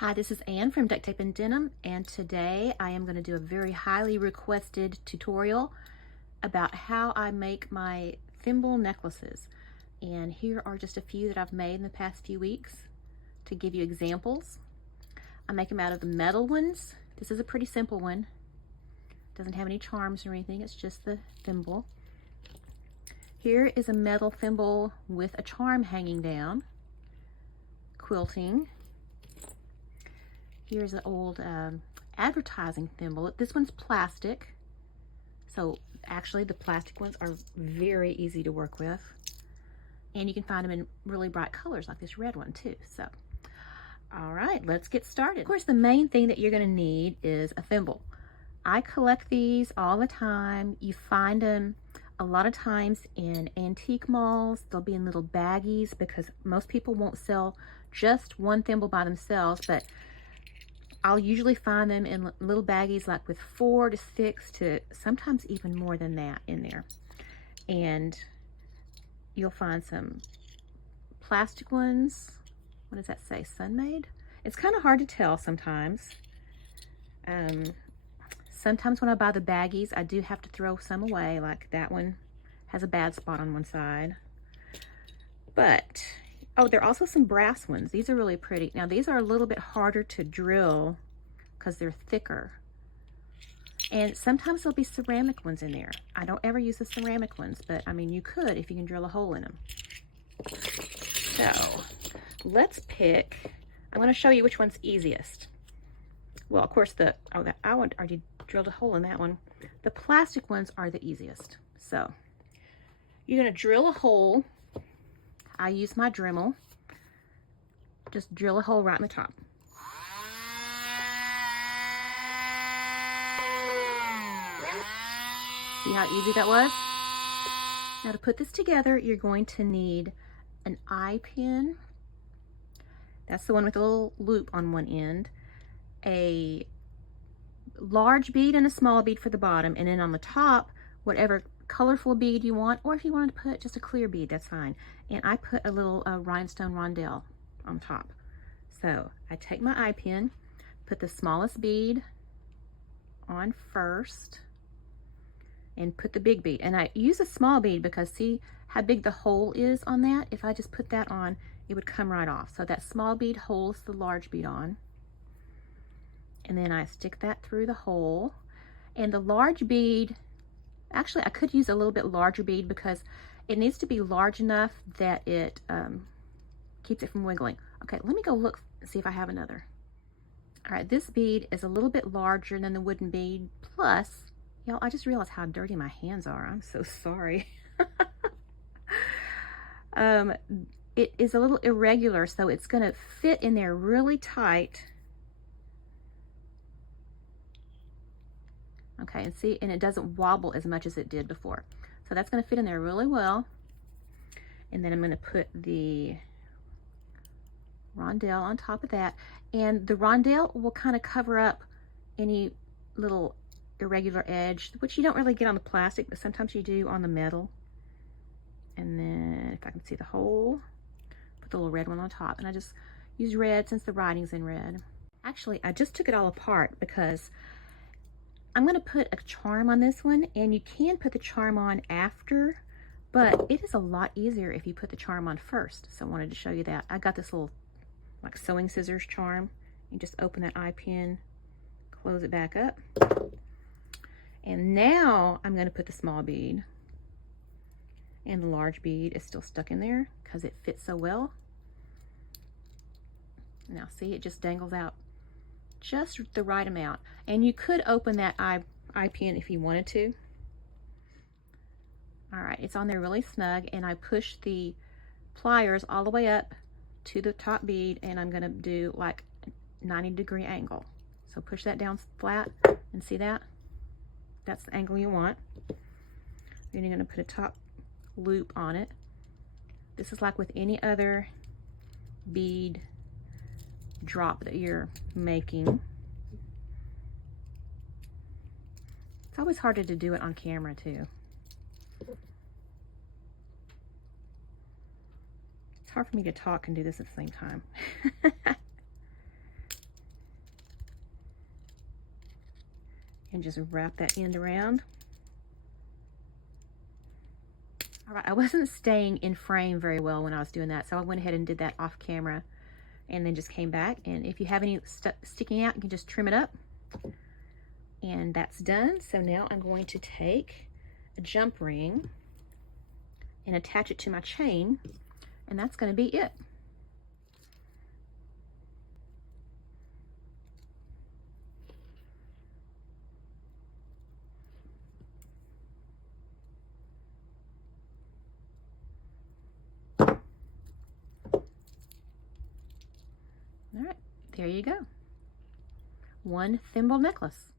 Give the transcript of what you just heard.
Hi, this is Anne from Duct Tape and Denim, and today I am going to do a very highly requested tutorial about how I make my thimble necklaces. And here are just a few that I've made in the past few weeks to give you examples. I make them out of the metal ones. This is a pretty simple one. Doesn't have any charms or anything, it's just the thimble. Here is a metal thimble with a charm hanging down, quilting. Here's an old advertising thimble. This one's plastic. So actually the plastic ones are very easy to work with. And you can find them in really bright colors like this red one too. So, all right, let's get started. Of course, the main thing that you're gonna need is a thimble. I collect these all the time. You find them a lot of times in antique malls. They'll be in little baggies because most people won't sell just one thimble by themselves, but I'll usually find them in little baggies like with 4 to 6 to sometimes even more than that in there. And you'll find some plastic ones. What does that say? Sun-made? It's kind of hard to tell sometimes. Sometimes when I buy the baggies, I do have to throw some away, like that one has a bad spot on one side. But oh, there are also some brass ones. These are really pretty. Now these are a little bit harder to drill because they're thicker. And sometimes there'll be ceramic ones in there. I don't ever use the ceramic ones, but I mean, you could if you can drill a hole in them. So let's pick, I'm gonna show you which one's easiest. Well, of course, I already drilled a hole in that one. The plastic ones are the easiest. So you're gonna drill a hole. I use my Dremel. Just drill a hole right in the top. See how easy that was? Now to put this together, you're going to need an eye pin. That's the one with a little loop on one end. A large bead and a small bead for the bottom, and then on the top, whatever colorful bead you want, or if you wanted to put just a clear bead, that's fine. And I put a little rhinestone rondelle on top. So I take my eye pin, put the smallest bead on first, and put the big bead. And I use a small bead because see how big the hole is on that? If I just put that on, it would come right off. So that small bead holds the large bead on. And then I stick that through the hole. And the large bead, actually I could use a little bit larger bead because it needs to be large enough that it keeps it from wiggling. Okay, let me go look and see if I have another. All right, this bead is a little bit larger than the wooden bead. Plus, y'all, I just realized how dirty my hands are. I'm so sorry. It is a little irregular, so it's gonna fit in there really tight. Okay, and see, and it doesn't wobble as much as it did before. So that's gonna fit in there really well. And then I'm gonna put the rondelle on top of that. And the rondelle will kind of cover up any little irregular edge, which you don't really get on the plastic, but sometimes you do on the metal. And then if I can see the hole, put the little red one on top. And I just use red since the writing's in red. Actually, I just took it all apart because I'm gonna put a charm on this one, and you can put the charm on after, but it is a lot easier if you put the charm on first. So I wanted to show you that. I got this little like sewing scissors charm. You just open that eye pin, close it back up. And now I'm gonna put the small bead, and the large bead is still stuck in there because it fits so well. Now see, it just dangles out just the right amount. And you could open that eye pin if you wanted to. All right, it's on there really snug, and I push the pliers all the way up to the top bead, and I'm gonna do like 90-degree angle. So push that down flat, and see that? That's the angle you want. Then you're gonna put a top loop on it. This is like with any other bead drop that you're making. It's always harder to do it on camera too. It's hard for me to talk and do this at the same time. and just wrap that end around. All right, I wasn't staying in frame very well when I was doing that, so I went ahead and did that off camera and then just came back. And if you have any sticking out, you can just trim it up. And that's done. So now I'm going to take a jump ring and attach it to my chain, and that's going to be it. All right, there you go. One thimble necklace.